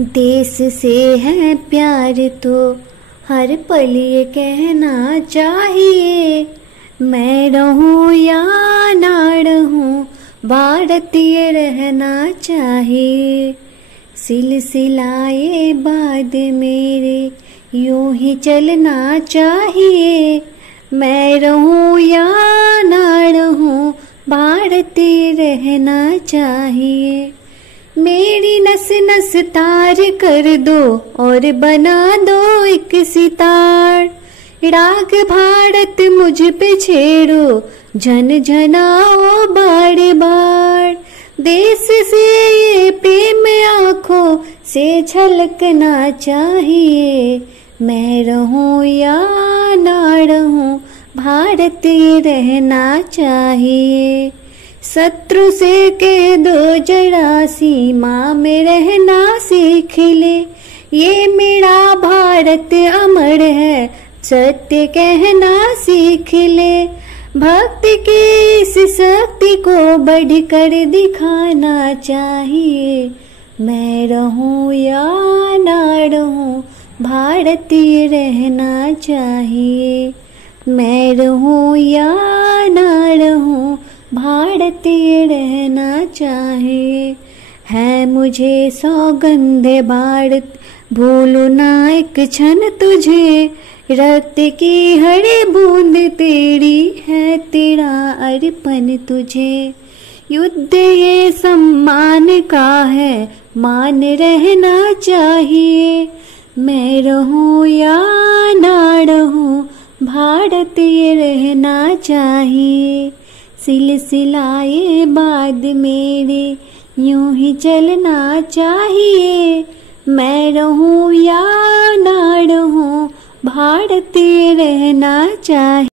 देश से है प्यार तो हर पल ये कहना चाहिए, मैं रहूं या ना रहूं भारतीय रहना चाहिए। सिलसिलाए बाद मेरे यूं ही चलना चाहिए, मैं रहूं या ना रहूं भारतीय रहना चाहिए। मेरी नस नस तार कर दो और बना दो एक सितार, राग भारत मुझ पे छेड़ो झन झनाओ बार बार। देश से ये प्रेम आँखों से झलकना चाहिए, मैं रहूं या ना रहूं भारतीय रहना चाहिए। शत्रु से कह दो जरा सीमा में रहना सीख ले, ये मेरा भारत अमर है सत्य कहना सीख ले। भक्ति की इस शक्ति को बढ़कर दिखाना चाहिए, मैं रहूं या ना रहूं भारतीय रहना चाहिए, मैं रहूं या ना रहूं भारतीय रहना चाहिए। है मुझे सौगंध भारत भूलूं ना एक क्षण तुझे, रक्त की हर बूंद तेरी है तेरा अर्पण तुझे। युद्ध ये सम्मान का है मान रहना चाहिए, मैं रहूं या ना रहूं भारतीय रहना चाहिए। सिलसिलाए बाद मेरे यूं ही चलना चाहिए, मैं रहूं या ना रहूं भारतीय रहना चाहिए।